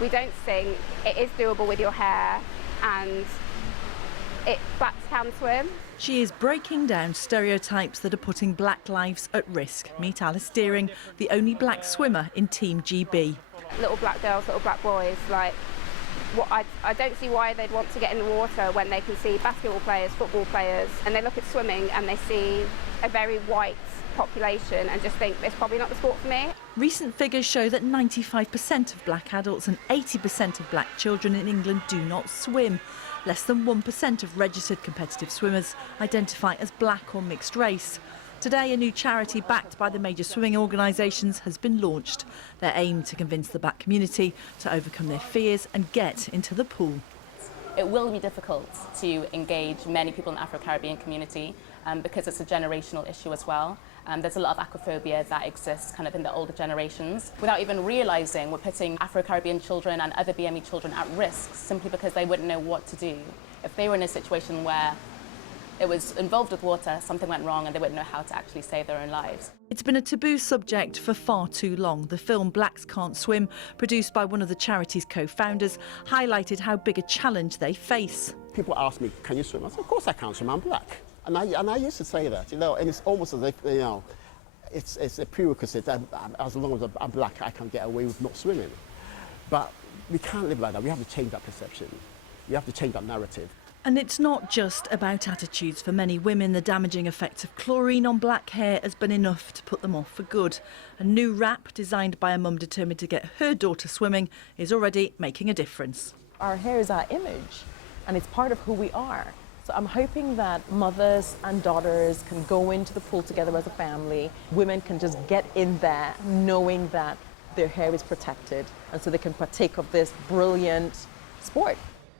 We don't sink, it is doable with your hair, and blacks can swim. She is breaking down stereotypes that are putting black lives at risk. Meet Alice Deering, the only black swimmer in Team GB. Little black girls, little black boys, I don't see why they'd want to get in the water when they can see basketball players, football players, and they look at swimming and they see a very white population and just think it's probably not the sport for me. Recent figures show that 95% of black adults and 80% of black children in England do not swim. Less than 1% of registered competitive swimmers identify as black or mixed race. Today, a new charity backed by the major swimming organisations has been launched. Their aim to convince the black community to overcome their fears and get into the pool. It will be difficult to engage many people in the Afro-Caribbean community because it's a generational issue as well. There's a lot of aquaphobia that exists kind of in the older generations. Without even realising, we're putting Afro-Caribbean children and other BME children at risk simply because they wouldn't know what to do. If they were in a situation where it was involved with water, something went wrong and they wouldn't know how to actually save their own lives. It's been a taboo subject for far too long. The film Blacks Can't Swim, produced by one of the charity's co-founders, highlighted how big a challenge they face. People ask me, can you swim? I said, of course I can swim, I'm black. And I used to say that, and it's almost as if, it's a prerequisite that as long as I'm black, I can get away with not swimming. But we can't live like that. We have to change that perception. We have to change that narrative. And it's not just about attitudes. For many women, the damaging effects of chlorine on black hair has been enough to put them off for good. A new wrap designed by a mum determined to get her daughter swimming is already making a difference. Our hair is our image, and it's part of who we are. So I'm hoping that mothers and daughters can go into the pool together as a family. Women can just get in there knowing that their hair is protected, and so they can partake of this brilliant sport.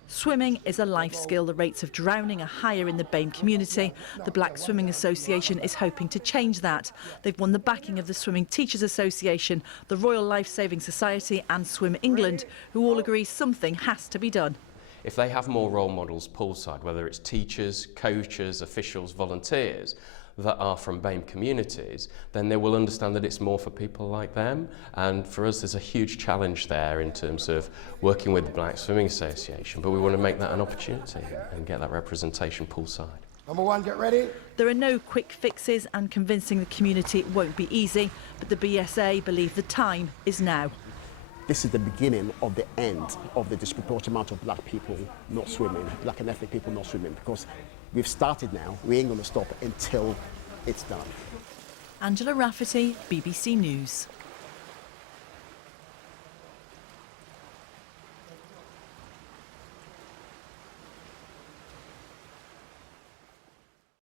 Swimming is a life skill. The rates of drowning are higher in the BAME community. The Black Swimming Association is hoping to change that. They've won the backing of the Swimming Teachers Association, the Royal Life Saving Society and Swim England, who all agree something has to be done. If they have more role models poolside, whether it's teachers, coaches, officials, volunteers, that are from BAME communities, then they will understand that it's more for people like them. And for us, there's a huge challenge there in terms of working with the Black Swimming Association, but we want to make that an opportunity and get that representation poolside. Number one, get ready. There are no quick fixes, and convincing the community won't be easy, but the BSA believe the time is now. This is the beginning of the end of the disproportionate amount of black people not swimming, black and ethnic people not swimming, because we've started now. We ain't going to stop until it's done. Angela Rafferty, BBC News.